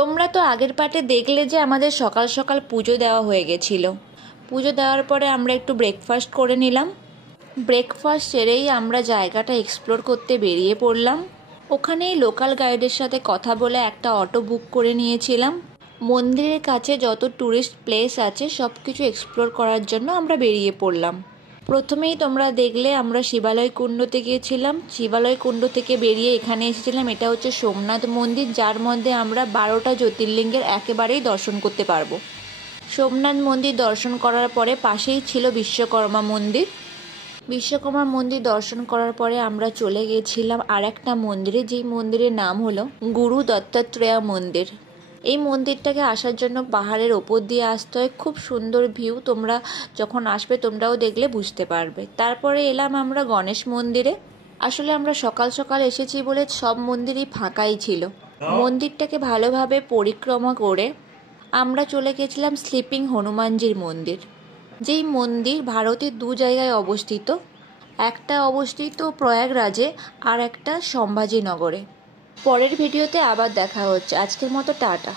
তোমরা তো আগের পার্টে দেখলে যে আমাদের সকাল সকাল পুজো দেওয়া হয়ে গেছিল। পুজো দেওয়ার পরে আমরা একটু ব্রেকফাস্ট করে নিলাম। ব্রেকফাস্ট সেরেই আমরা জায়গাটা এক্সপ্লোর করতে বেরিয়ে পড়লাম। ওখানেই লোকাল গাইডের সাথে কথা বলে একটা অটো বুক করে নিয়েছিলাম। মন্দিরের কাছে যত ট্যুরিস্ট প্লেস আছে সব কিছু এক্সপ্লোর করার জন্য আমরা বেরিয়ে পড়লাম। প্রথমেই তোমরা দেখলে আমরা শিবালয় কুণ্ডতে গিয়েছিলাম। শিবালয় কুণ্ড থেকে বেরিয়ে এখানে এসেছিলাম। এটা হচ্ছে সোমনাথ মন্দির, যার মধ্যে আমরা 12টা জ্যোতির্লিঙ্গের একেবারেই দর্শন করতে পারবো। সোমনাথ মন্দির দর্শন করার পরে পাশেই ছিল বিশ্বকর্মা মন্দির। বিশ্বকর্মা মন্দির দর্শন করার পরে আমরা চলে গিয়েছিলাম আর একটা মন্দিরে, যেই মন্দিরের নাম হলো গুরু দত্তাত্রেয় মন্দির। এই মন্দিরটাকে আসার জন্য পাহাড়ের ওপর দিয়ে আসতে হয়। খুব সুন্দর ভিউ, তোমরা যখন আসবে তোমরাও দেখলে বুঝতে পারবে। তারপরে এলাম আমরা গণেশ মন্দিরে। আসলে আমরা সকাল সকাল এসেছি বলে সব মন্দিরই ফাঁকাই ছিল। মন্দিরটাকে ভালোভাবে পরিক্রমা করে আমরা চলে গেছিলাম স্লিপিং হনুমানজির মন্দির, যেই মন্দির ভারতের 2 জায়গায় অবস্থিত। একটা অবস্থিত প্রয়াগরাজে আর একটা সম্ভাজিনগরে। পরের ভিডিওতে আবার দেখা হচ্ছে। আজকের মতো টাটা।